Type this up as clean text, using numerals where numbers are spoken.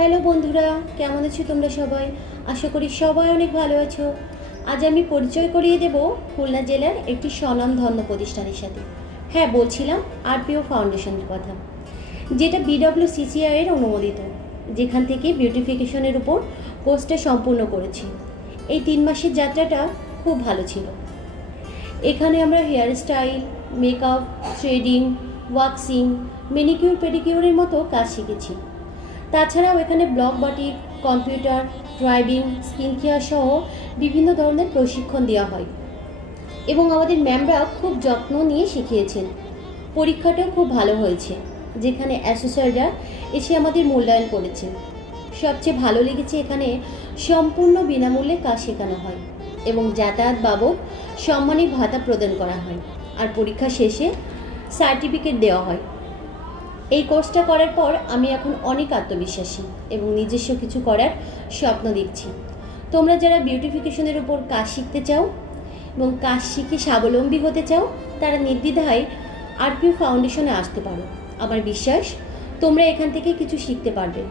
Hello বন্ধুরা, কেমন আছো তোমরা সবাই? আশা করি সবাই অনেক ভালো আছো। আজ আমি পরিচয় করিয়ে দেব খুলনা জেলার একটি স্বনামধন্য প্রতিষ্ঠানের সাথে। হ্যাঁ, বলছিলাম আরপিও ফাউন্ডেশনের কথা, যেটা বিডব্লিউসিসিআই এর অনুমোদিত, যেখান থেকে বিউটিফিকেশনের উপর কোর্সটা সম্পূর্ণ করেছি। এই 3 মাসের যাত্রাটা খুব ভালো ছিল। এখানে আমরা hair style, makeup, threading, waxing, manicure পেডিকিউরের মতো কাজ শিখেছি। তাছাড়াও এখানে block batik, computer, driving, skin care সহ বিভিন্ন ধরনের প্রশিক্ষণ দেওয়া হয় এবং আমাদের ম্যামরা খুব যত্ন নিয়ে শিখিয়েছেন। পরীক্ষাটাও খুব ভালো হয়েছে, যেখানে অ্যাসেসররা এসে আমাদের মূল্যায়ন করেছেন। সবচেয়ে ভালো লেগেছে এখানে সম্পূর্ণ বিনামূল্যে কাজ শেখানো হয় এবং যাতায়াত বাবদ সম্মানিত ভাতা প্রদান করা হয়, আর পরীক্ষা শেষে সার্টিফিকেট দেওয়া হয়। এই কোর্সটা করার পর আমি এখন অনেক আত্মবিশ্বাসী এবং নিজস্ব কিছু করার স্বপ্ন দেখছি। তোমরা যারা বিউটিফিকেশনের উপর কাজ শিখতে চাও এবং কাজ শিখে স্বাবলম্বী হতে চাও, তারা নির্দ্বিধায় আরপিও ফাউন্ডেশনে আসতে পারো। আমার বিশ্বাস তোমরা এখান থেকে কিছু শিখতে পারবে।